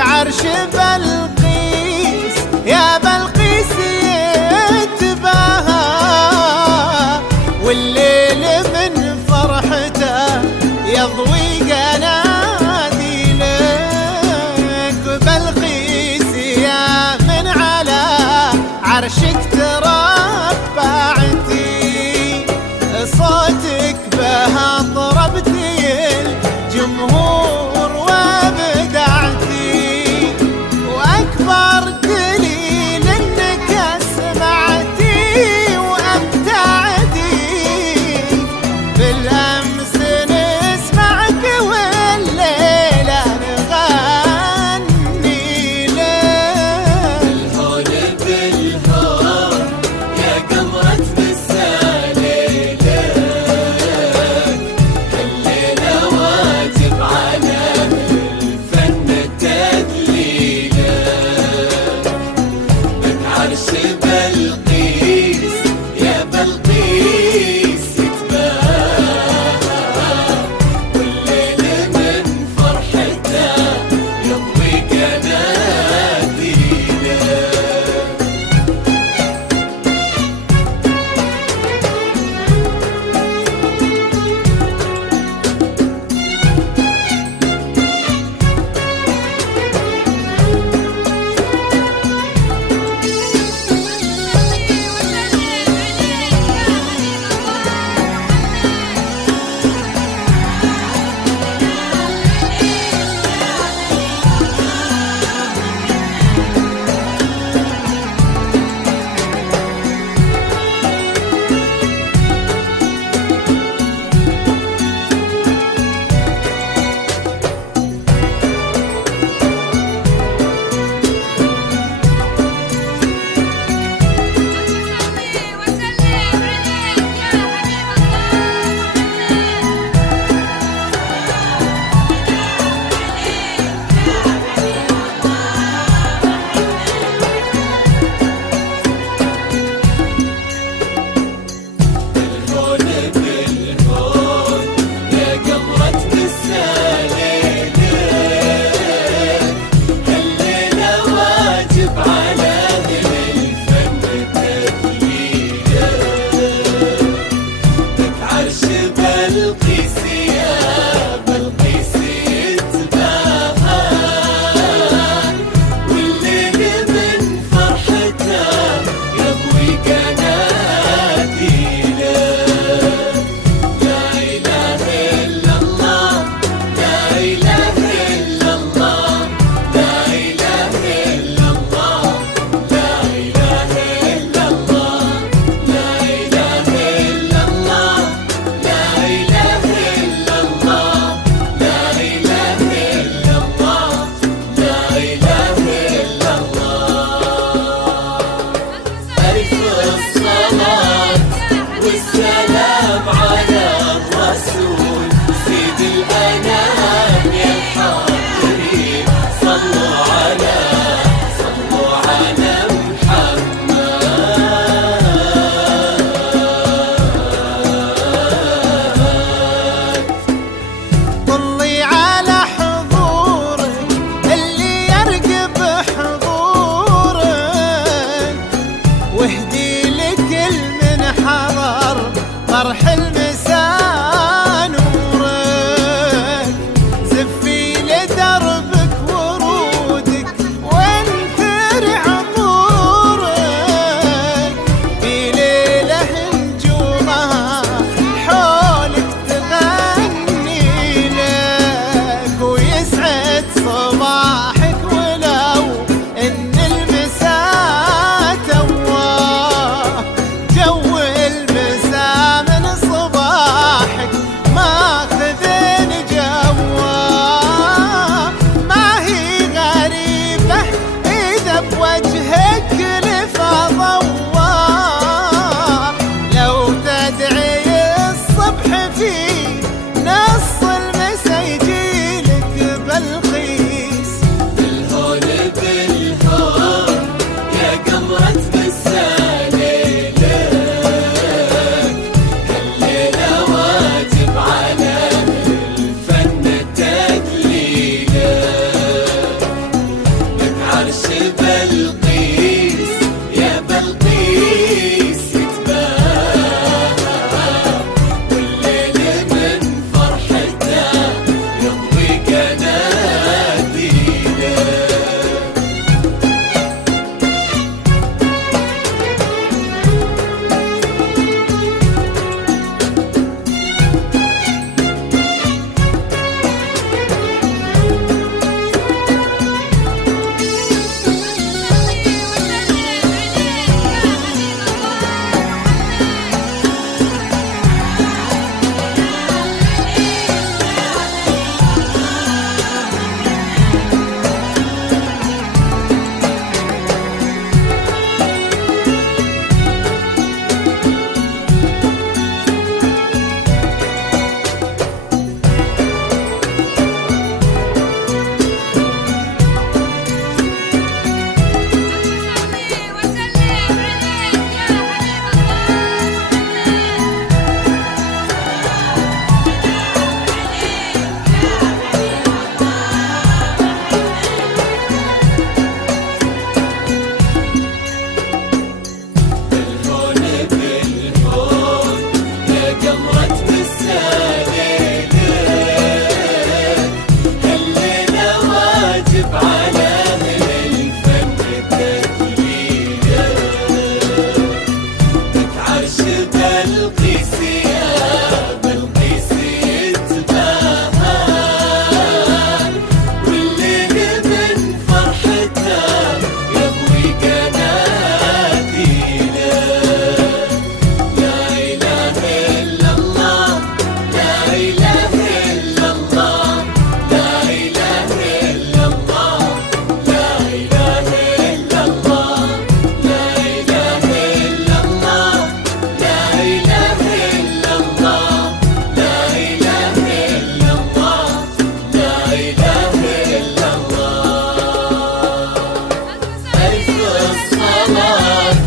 عرش بلقيس يا بلقيس يتباهى، والليل من فرحته يضوي قناديلك. بلقيس يا من على عرشك تربعتي، صوتك بها طربتي الجمهور وابدعتي، واكبر دليل انك اسمعتي وامتعتي. بالامس نسمعك والليله نغني لك. بالهون بالهون يا قمرة مساليلك، الليلة واجب على الفن تدليلك. من عرش بلقيس يا بلقيس يتباهى، والليل من فرحته يضوي قناديلك. واهدي لكل من حضر فرح المساء نورك، زفي لدربك ورودك وانثر عطورك، في ليلة نجومها حولك تغني لك، ويسعد صباحك ولو ان المساء تواه، جو المساء من صباحك ماخذين جواه، ما هي غريبة إذا بوجهك لفى ضواه، لو تدعي الصبح في نص المسا يجيلك بلخيس. بالهون بالهون يا قمرة مساء ليلك، هالليلة واجب على الفن تدليلك، لك عرش بلقيس يا بلقيس يتباهى، والليل من فرحته يضوي قناديله. بالهون بالهون يا قمرة مساء ليلك، هالليلة واجب على أهل الفن تدليلك، لك عرش بلقيس يا بلقيس يتباهى، والليل من فرحته يضوي قناديله. لا إله إلا الله، لا إله إلا الله، لا إله إلا الله، لا إله إلا الله، لا إله إلا الله، لا إله إلا الله، لا إله إلا الله، لا إله إلا الله. ألف الصلاة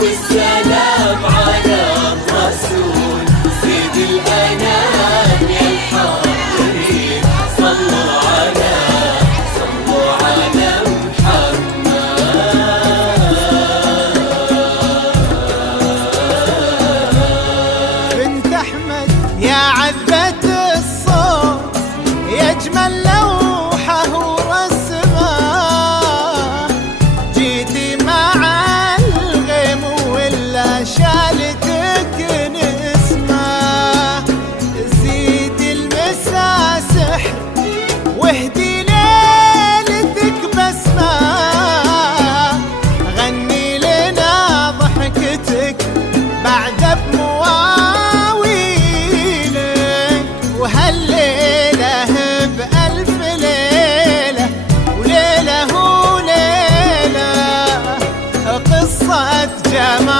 والسلام على الرسول سيد الأنام يا الحاضرين، صلوا على محمد. بنت أحمد يا عذبة الصوت، يا أجمل لوحة ورسمة، جيتي مع الغيم ولا شالتك نسمة، زيدي المسا سحر واهدي ليلتك بسمة، غني لنا ضحكتك بعد بمواويلك، وهالليلة بألف ليلة وليلة وليلة قصة جمال